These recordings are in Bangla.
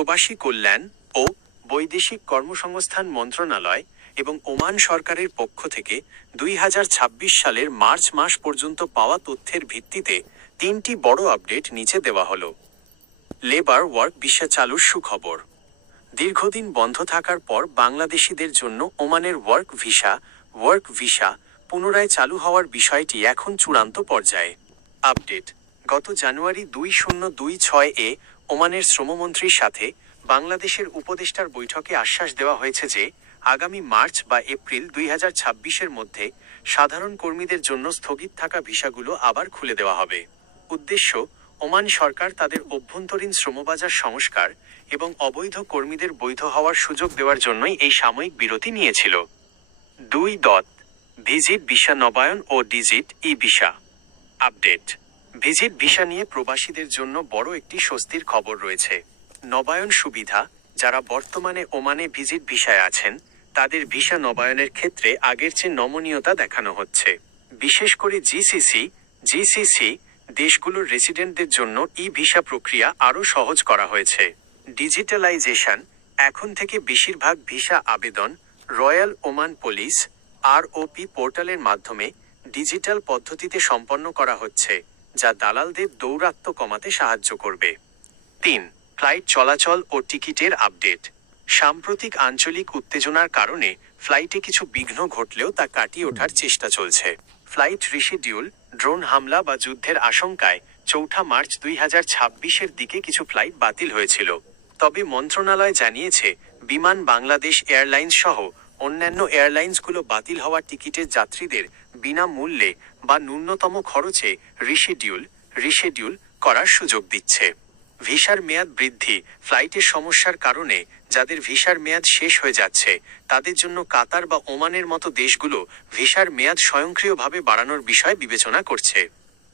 প্রবাসী কল্যাণ ও বৈদেশিক কর্মসংস্থান মন্ত্রণালয় এবং ওমান সরকারের পক্ষ থেকে 2026 সালের মার্চ মাস পর্যন্ত পাওয়া তথ্যের ভিত্তিতে 3টি বড় আপডেট নিচে দেওয়া হলো। লেবার ওয়ার্ক ভিসা চালুর সুখবর। দীর্ঘদিন বন্ধ থাকার পর বাংলাদেশিদের জন্য ওমানের ওয়ার্ক ভিসা পুনরায় চালু হওয়ার বিষয়টি এখন চূড়ান্ত পর্যায়ে। আপডেট: গত জানুয়ারি 2026-এ ওমানের শ্রমমন্ত্রীর সাথে বাংলাদেশের উপদেষ্টার বৈঠকে আশ্বাস দেওয়া হয়েছে যে আগামী মার্চ বা এপ্রিল 2026-এর মধ্যে সাধারণ কর্মীদের জন্য স্থগিত থাকা ভিসাগুলো আবার খুলে দেওয়া হবে। উদ্দেশ্য: ওমান সরকার তাদের অভ্যন্তরীণ শ্রমবাজার সংস্কার এবং অবৈধ কর্মীদের বৈধ হওয়ার সুযোগ দেওয়ার জন্যই এই সাময়িক বিরতি নিয়েছিল। 2. ভিজিট ভিসা নবায়ন ও ডিজিট ই ভিসা আপডেট। ভিজিট ভিসা নিয়ে প্রবাসীদের জন্য বড় একটি স্বস্তির খবর রয়েছে। নবায়ন সুবিধা: যারা বর্তমানে ওমানে ভিজিট ভিসায় আছেন তাদের ভিসা নবায়নের ক্ষেত্রে আগের চেয়ে নমনীয়তা দেখানো হচ্ছে। বিশেষ করে জিসিসি দেশগুলোর রেসিডেন্টদের জন্য ই ভিসা প্রক্রিয়া আরও সহজ করা হয়েছে। ডিজিটালাইজেশন: এখন থেকে বেশিরভাগ ভিসা আবেদন রয়্যাল ওমান পুলিশ ROP পোর্টালের মাধ্যমে ডিজিটাল পদ্ধতিতে সম্পন্ন করা হচ্ছে, যা দালালদের দৌরাত্ম্য কমাতে সাহায্য করবে। 3. ফ্লাইট চলাচল ও টিকিটের আপডেট। সাম্প্রতিক আঞ্চলিক উত্তেজনার কারণে ফ্লাইটে কিছু বিঘ্ন ঘটলেও তা কাটিয়ে ওঠার চেষ্টা চলছে। ফ্লাইট রিশিডিউল, ড্রোন হামলা বা যুদ্ধের আশঙ্কায় 4 মার্চ 2026-এর দিকে কিছু ফ্লাইট বাতিল হয়েছিল। তবে মন্ত্রণালয় জানিয়েছে বিমান বাংলাদেশ এয়ারলাইন্স সহ অন্যান্য এয়ারলাইন্সগুলো বাতিল হওয়া টিকিটের যাত্রীদের বিনামূল্যে বা ন্যূনতম খরচে রিশেডিউল করার সুযোগ দিচ্ছে। ভিসার মেয়াদ বৃদ্ধি: ফ্লাইটের সমস্যার কারণে যাদের ভিসার মেয়াদ শেষ হয়ে যাচ্ছে তাদের জন্য কাতার বা ওমানের মতো দেশগুলো ভিসার মেয়াদ স্বয়ংক্রিয়ভাবে বাড়ানোর বিষয় বিবেচনা করছে।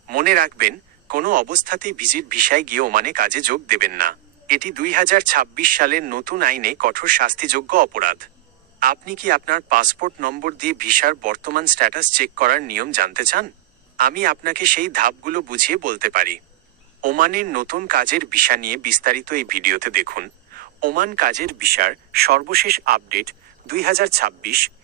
মনে রাখবেন, কোনো অবস্থাতেই ভিজিট ভিসায় গিয়ে ওমানে কাজে যোগ দেবেন না। এটি 2026 সালের নতুন আইনে কঠোর শাস্তিযোগ্য অপরাধ। আপনি কি আপনার পাসপোর্ট নম্বর দিয়ে ভিসার বর্তমান স্ট্যাটাস চেক করার নিয়ম জানতে চান? আমি আপনাকে সেই ধাপগুলো বুঝিয়ে বলতে পারি। ওমানের নতুন কাজের ভিসা নিয়ে বিস্তারিত এই ভিডিওতে দেখুন। ওমান কাজের ভিসার সর্বশেষ আপডেট 2026